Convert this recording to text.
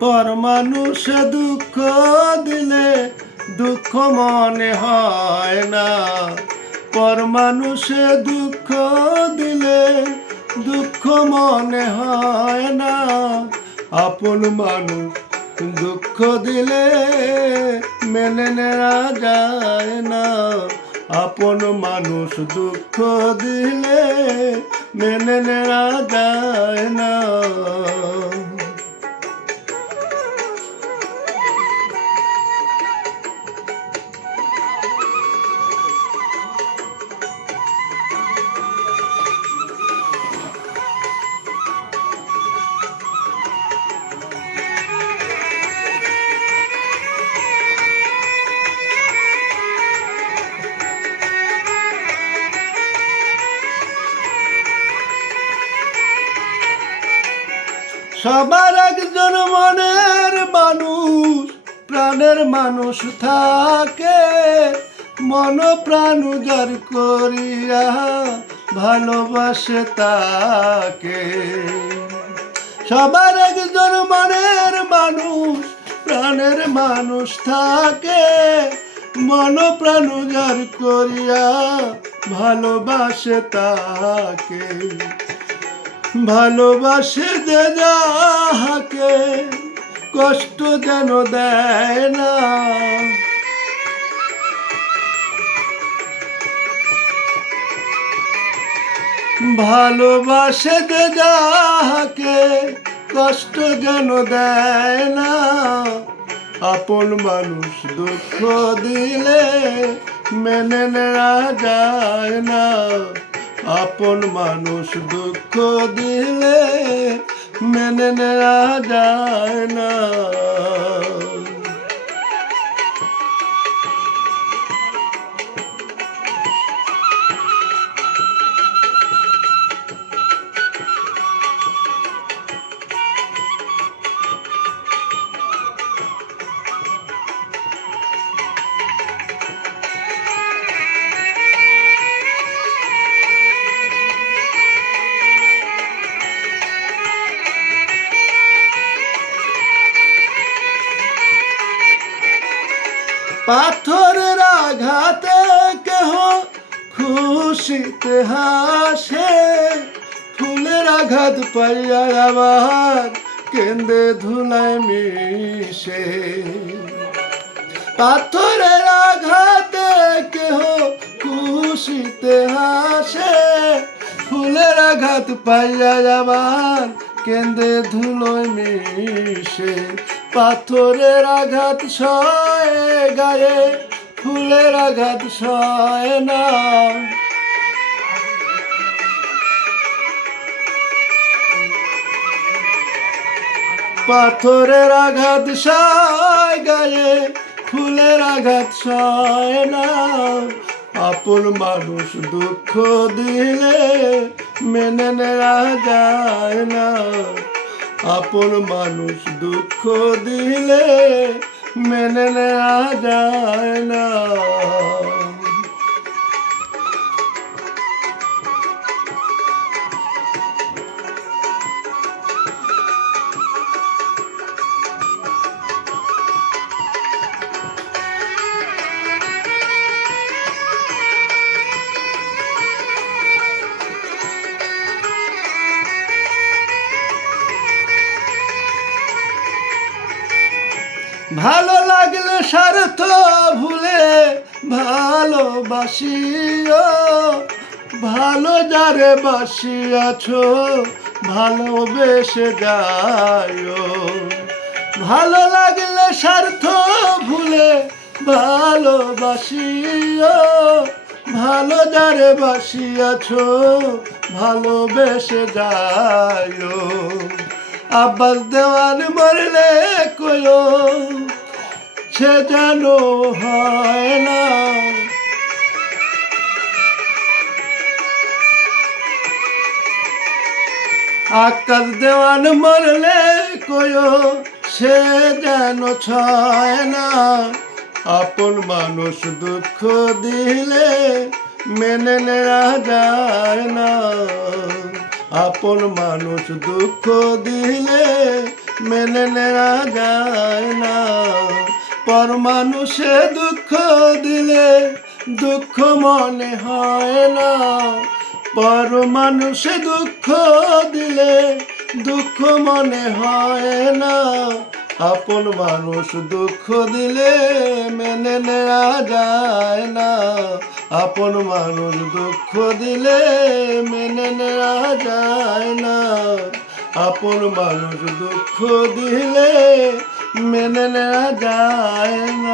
পর মানুষ দুঃখ দিলে দুঃখ মনে হয় না। পর মানুষে দুঃখ দিলে দুঃখ মনে হয় না। আপন মানুষ দুঃখ দিলে মেনে নেওয়া যায় না। আপন মানুষ দুঃখ দিলে মেনে নেওয়া যায় না। সবার একজন মনের মানুষ, প্রাণের মানুষ থাকে। মন প্রাণ উজাড় করিয়া ভালোবাসে তাকে। সবার একজন মনের মানুষ, প্রাণের মানুষ থাকে। মন প্রাণ উজাড় করিয়া ভালোবাসে তাকে। ভালোবাসে যে যাহাকে কষ্ট যেন দেয় না। ভালোবাসে যে যাহাকে কষ্ট যেন দেয় না। আপন মানুষ দুঃখ দিলে মেনে নেওয়া যায় না। আপন মানুষ দুঃখ দিলে মেনে নেওয়া যায় না। পাথরের আঘাতে কেহ খুশিতে হাসে। ফুলের আঘাত পাইয়া আবার কেন্দে ধুলায় মিশে। পাথরের আঘাতে কেহ খুশিতে হাসে। ফুলের আঘাত পাইয়া আবার কেন্দে ধুলোয় মিশে। পাথরের আঘাত সয় গায়ে, ফুলের আঘাত সয় না। পাথরের আঘাত সয় গায়ে, ফুলের আঘাত সয় না। আপন মানুষ দুঃখ দিলে মেনে নেওয়া যায় না। আপন মানুষ দুঃখ দিলে মেনে নেওয়া যায় না। ভালো লাগলে স্বার্থ ভুলে ভালোবাসিও। ভালো যারে বাসিয়াছ ভালোবেসে যাইও। ভালো লাগলে স্বার্থ ভুলে ভালোবাসিও। ভালো যারে বাসিয়াছ ভালোবেসে যাইও। আব্বাস দেওয়ান মরলে কয়ো সে যেন হয় না। আকাশ দেওয়ান মরলে কয়ো সে যেন ছয় না। আপন মানুষ দুঃখ দিলে মেনে নেওয়া যায় না। আপন মানুষ দুঃখ দিলে মেনে নেওয়া যায় না। পর মানুষে দুঃখ দিলে দুঃখ মনে হয় না। পর মানুষে দুঃখ দিলে দুঃখ মনে হয় না। আপন মানুষ দুঃখ দিলে মেনে নেওয়া যায় না। আপন মানুষ দুঃখ দিলে মেনে নেওয়া যায় না। আপন মানুষ দুঃখ দিলে মেনে নেওয়া যায় না।